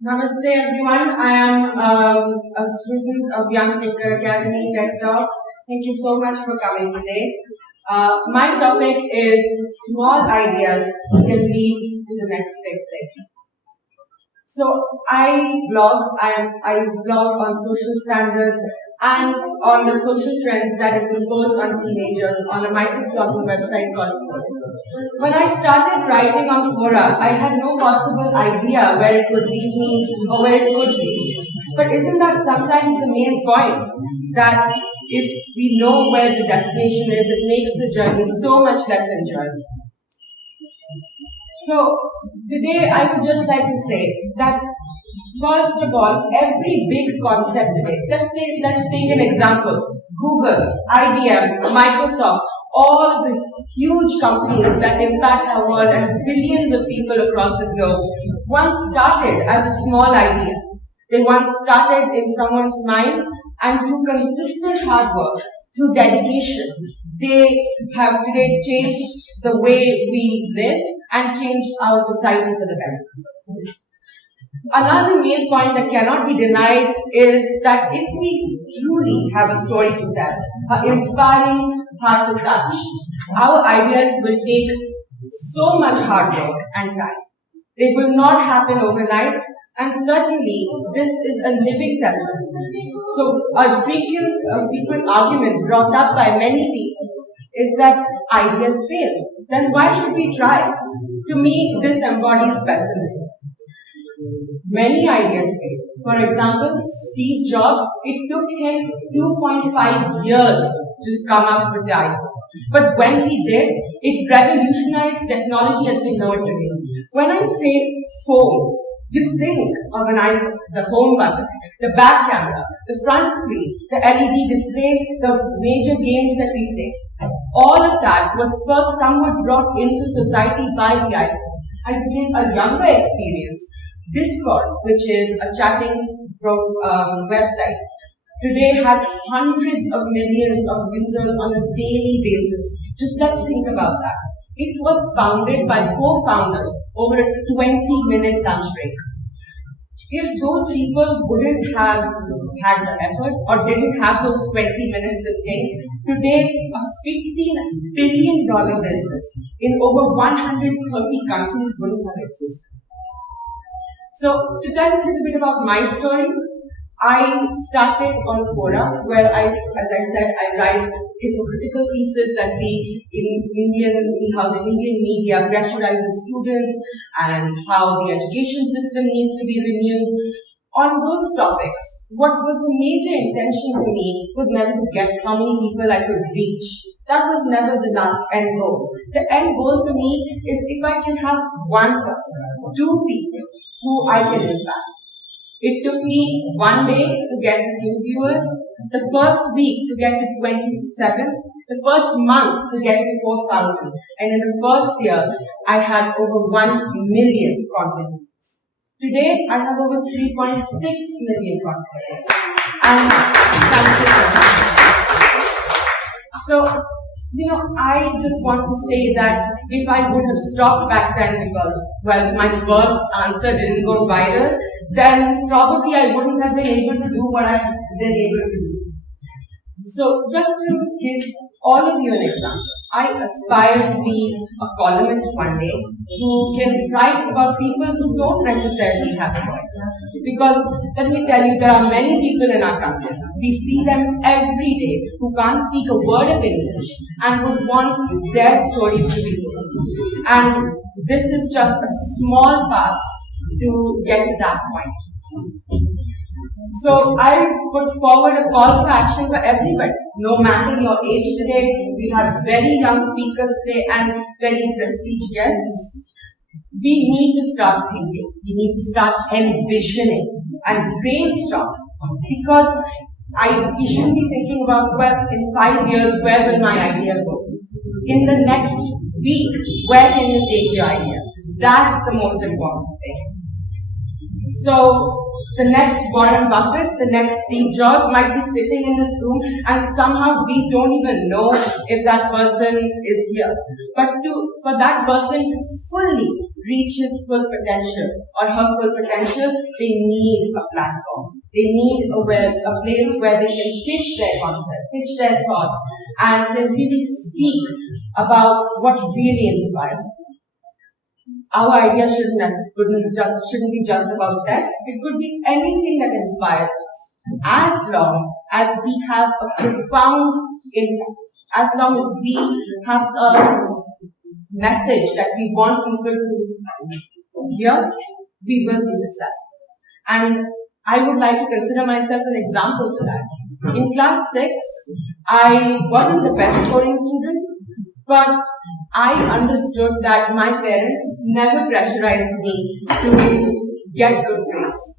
Namaste everyone. I am a student of Young Thinker Academy TED Talks. Thank you so much for coming today. My topic is small ideas can lead to the next big thing. So I blog on social standards and on the social trends that is imposed on teenagers on a micro-blogging website called Quora. When I started writing on Quora, I had no possible idea where it would lead me or where it could lead me. But isn't that sometimes the main point? That if we know where the destination is, it makes the journey so much less enjoyable. So today I would just like to say that first of all, every big concept today, let's take an example. Google, IBM, Microsoft, all the huge companies that impact our world and billions of people across the globe once started as a small idea. They once started in someone's mind, and through consistent hard work, through dedication, they have today changed the way we live and changed our society for the better. Another main point that cannot be denied is that if we truly have a story to tell, an inspiring heart to touch, our ideas will take so much hard work and time. They will not happen overnight, and certainly this is a living testament. So a frequent argument brought up by many people is that ideas fail. Then why should we try? To me, this embodies pessimism. Many ideas fail. For example, Steve Jobs, it took him 2.5 years to come up with the iPhone. But when he did, it revolutionized technology as we know it today. When I say phone, you think of an iPhone, the home button, the back camera, the front screen, the LED display, the major games that we play. All of that was first somewhat brought into society by the iPhone and became a younger experience. Discord, which is a chatting website, today has hundreds of millions of users on a daily basis. Just let's think about that. It was founded by 4 founders over a 20-minute lunch break. If those people wouldn't have had the effort or didn't have those 20 minutes to think, today a $15 billion business in over 130 countries wouldn't have existed. So, to tell a little bit about my story, I started on Quora, where as I said, I write hypocritical pieces that how the Indian media pressurizes students and how the education system needs to be renewed. On those topics, what was the major intention for me was never to get how many people I could reach. That was never the last end goal. The end goal for me is if I can have one person, 2 people who I can impact. It took me 1 day to get to 2 viewers, the first week to get to 27, the first month to get to 4,000, and in the first year, I had over 1 million content views. Today, I have over 3.6 million content views. And thank you so much. So, I just want to say that if I would have stopped back then because, well, my first answer didn't go viral, then probably I wouldn't have been able to do what I've been able to do. So, just to give all of you an example, I aspire to be a columnist one day who can write about people who don't necessarily have a voice. Because, let me tell you, there are many people in our country. We see them every day who can't speak a word of English and would want their stories to be told. And this is just a small path to get to that point. So I put forward a call for action for everybody, no matter your age today. We have very young speakers today and very prestigious guests. We need to start thinking. We need to start envisioning and brainstorm, because we shouldn't be thinking about, well, in 5 years, where will my idea go? In the next week, where can you take your idea? That's the most important thing. So, the next Warren Buffett, the next Steve Jobs might be sitting in this room, and somehow we don't even know if that person is here. But for that person to fully reach his full potential or her full potential, they need a platform. They need a place where they can pitch their concept, pitch their thoughts, and can really speak about what really inspires them. Our idea shouldn't be just about tech. It could be anything that inspires us, as long as we have a profound impact, as long as we have a message that we want people to hear, we will be successful. And I would like to consider myself an example for that. In class 6, I wasn't the best scoring student, but I understood that my parents never pressurized me to get good grades.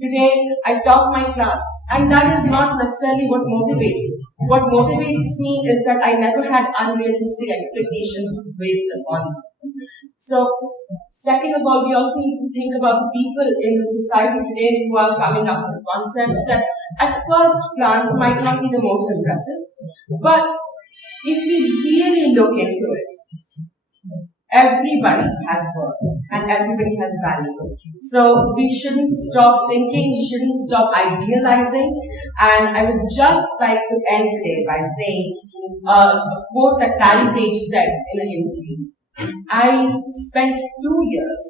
Today, I top my class, and that is not necessarily what motivates me. What motivates me is that I never had unrealistic expectations based upon me. So, second of all, we also need to think about the people in the society today who are coming up with concepts that at first glance might not be the most impressive, but if we really look into it, everybody has worth and everybody has value. So we shouldn't stop thinking, we shouldn't stop idealizing. And I would just like to end today by saying a quote that Tarun said in an interview. I spent 2 years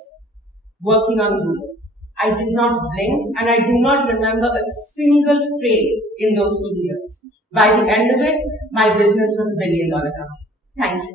working on Google. I did not blink, and I do not remember a single frame in those 2 years. By the end of it, my business was $1 billion company. Thank you.